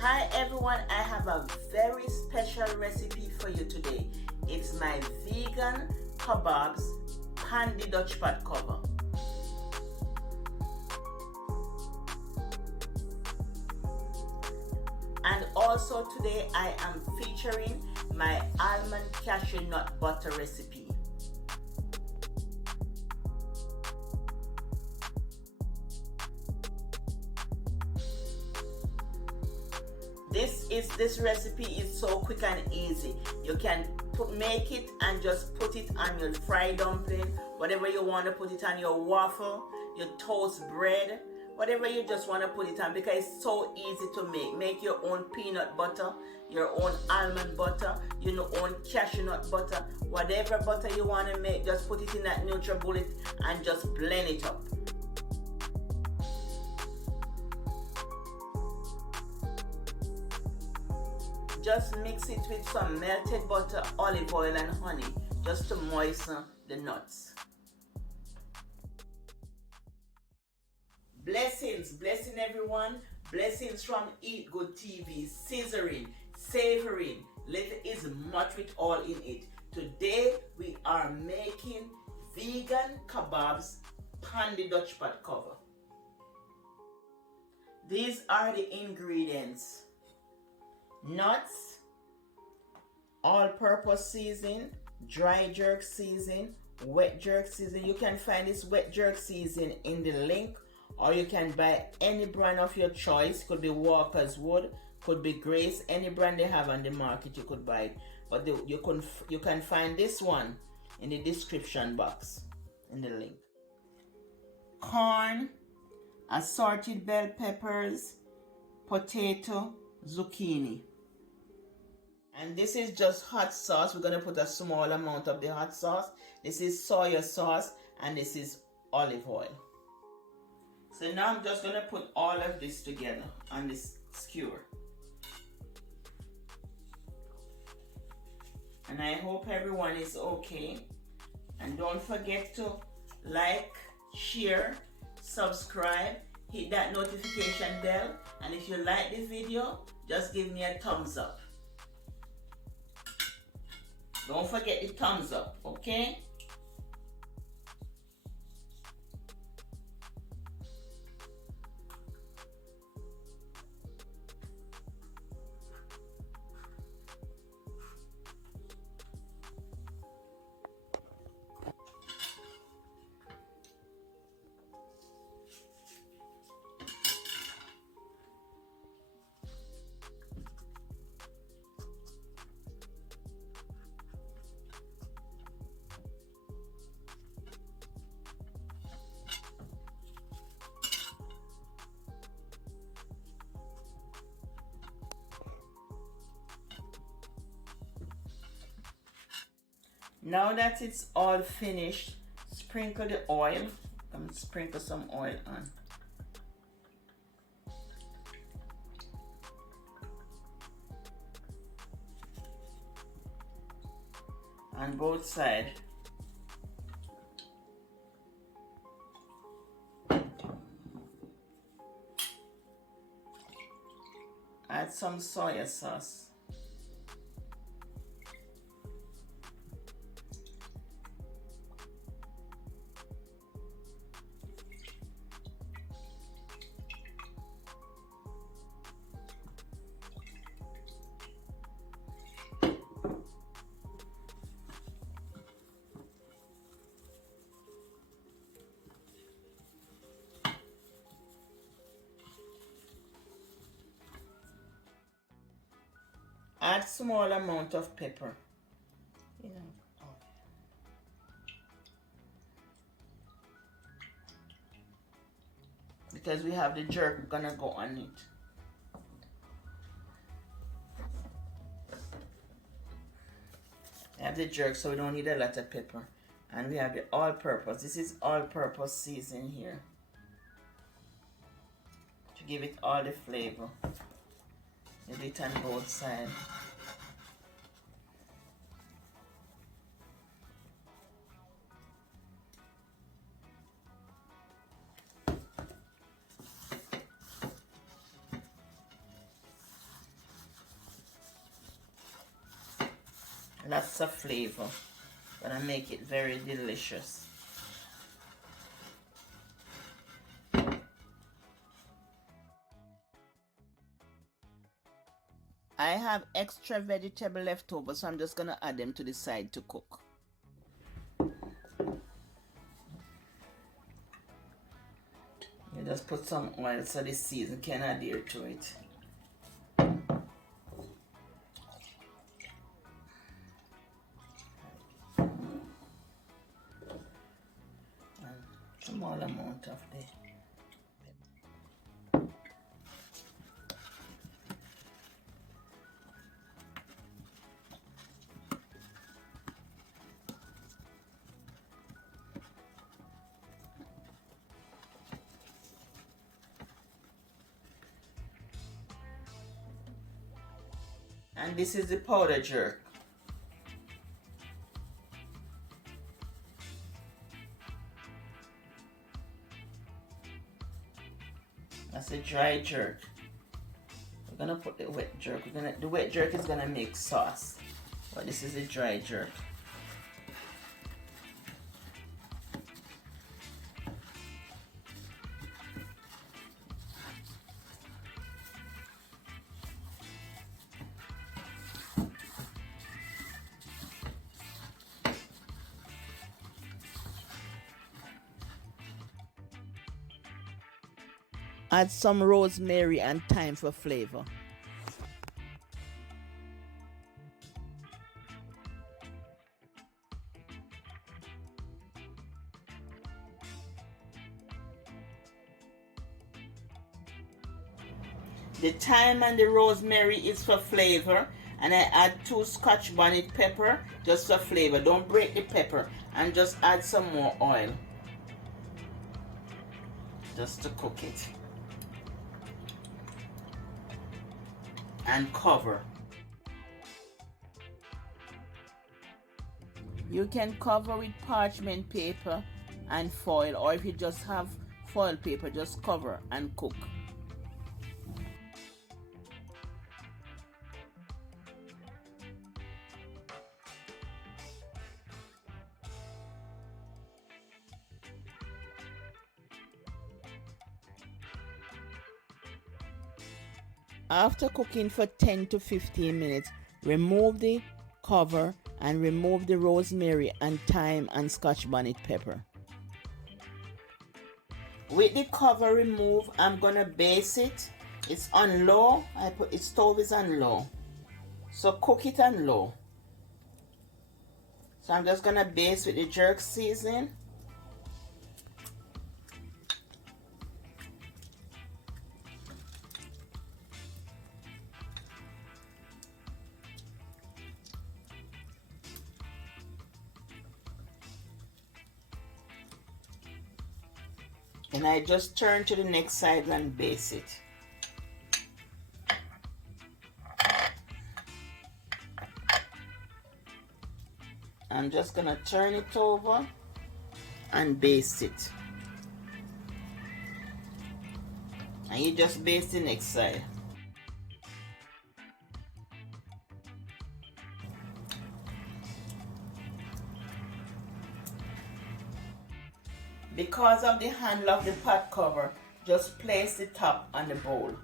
Hi everyone, I have a very special recipe for you today. It's my vegan kebabs handy Dutch pot cover. And also today I am featuring my almond cashew nut butter recipe. This recipe is so quick and easy. You can make it and just put it on your fried dumpling, whatever you want to put it on, your waffle, your toast bread, whatever you just want to put it on, because it's so easy to make. Make your own peanut butter, your own almond butter, your own cashew nut butter, whatever butter you want to make, just put it in that NutriBullet and just blend it up. Just mix it with some melted butter, olive oil and honey, just to moisten the nuts. Blessings everyone. Blessings from Eat Good TV. Scissoring, savoring, live is much with all in it. Today we are making vegan kebabs pan the Dutch pot cover. These are the ingredients: nuts, all-purpose seasoning, dry jerk seasoning, wet jerk seasoning. You can find this wet jerk seasoning in the link, or you can buy any brand of your choice. Could be Walker's Wood, could be Grace, any brand they have on the market you could buy it. But you can find this one in the description box in the link. Corn, assorted bell peppers, potato, zucchini. And this is just hot sauce. We're going to put a small amount of the hot sauce. This is soy sauce and this is olive oil. So now I'm just going to put all of this together on this skewer. And I hope everyone is okay. And don't forget to like, share, subscribe, hit that notification bell. And if you like the video, just give me a thumbs up. Don't forget the thumbs up, okay? Now that it's all finished, sprinkle the oil. I'm sprinkle some oil on. On both sides. Add some soy sauce. Add small amount of pepper. Because we have the jerk gonna go on it. We have the jerk, so we don't need a lot of pepper. And we have the all-purpose. This is all-purpose seasoning here to give it all the flavor. You do it on both sides. Lots of flavor. Gonna make it very delicious. I have extra vegetable left over, so I'm just gonna add them to the side to cook. You just put some oil so the season can adhere to it. And small amount of the and this is the powder jerk. That's a dry jerk. We're gonna put the wet jerk. The wet jerk is gonna make sauce, but this is a dry jerk. Add some rosemary and thyme for flavor. The thyme and the rosemary is for flavor, and I add 2 Scotch bonnet pepper just for flavor. Don't break the pepper, and just add some more oil just to cook it. And cover. You can cover with parchment paper and foil, or if you just have foil paper, just cover and cook. After cooking for 10 to 15 minutes, remove the cover and remove the rosemary and thyme and Scotch bonnet pepper. With the cover removed, I'm gonna baste it. It's on low. Its stove is on low, so cook it on low. So I'm just gonna baste with the jerk seasoning. And I just turn to the next side and baste it. I'm just gonna turn it over and baste it. And you just baste the next side. Because of the handle of the pot cover, just place the top on the bowl.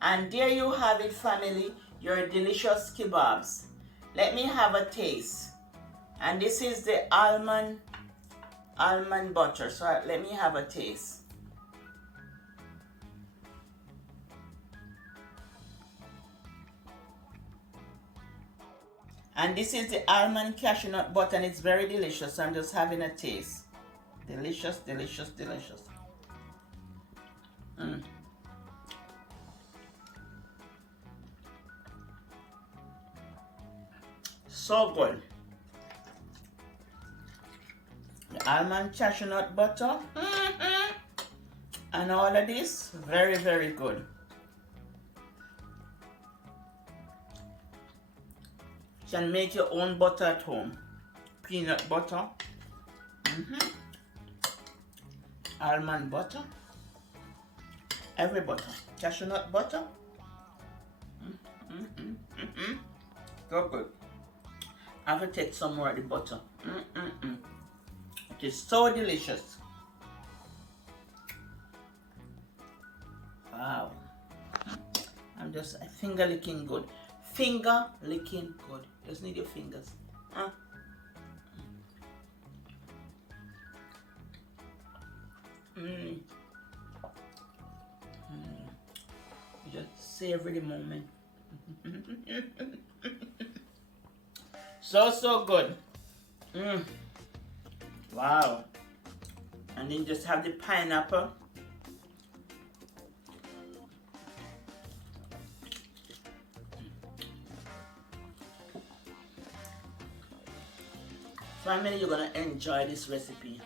And there you have it, family, your delicious kebabs. Let me have a taste. And this is the almond butter, so let me have a taste. And this is the almond cashew nut butter, and it's very delicious. So I'm just having a taste. Delicious, delicious, delicious. So good. The almond cashew nut butter. And all of this, very, very good. You can make your own butter at home. Peanut butter. Almond butter. Every butter. Cashew nut butter. So good. I have to take some more of the butter. It is so delicious. Wow. I'm just finger licking good. Finger licking good. Just need your fingers. Just savor the moment. So good. Wow. And then just have the pineapple. Family, you're gonna enjoy this recipe.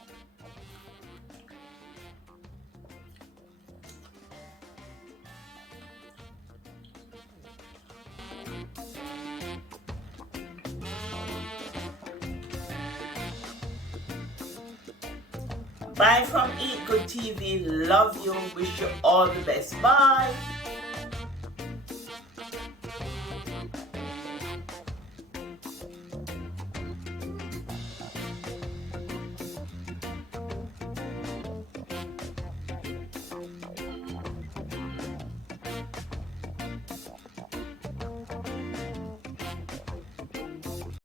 Bye from Eat Good TV. Love you. Wish you all the best. Bye.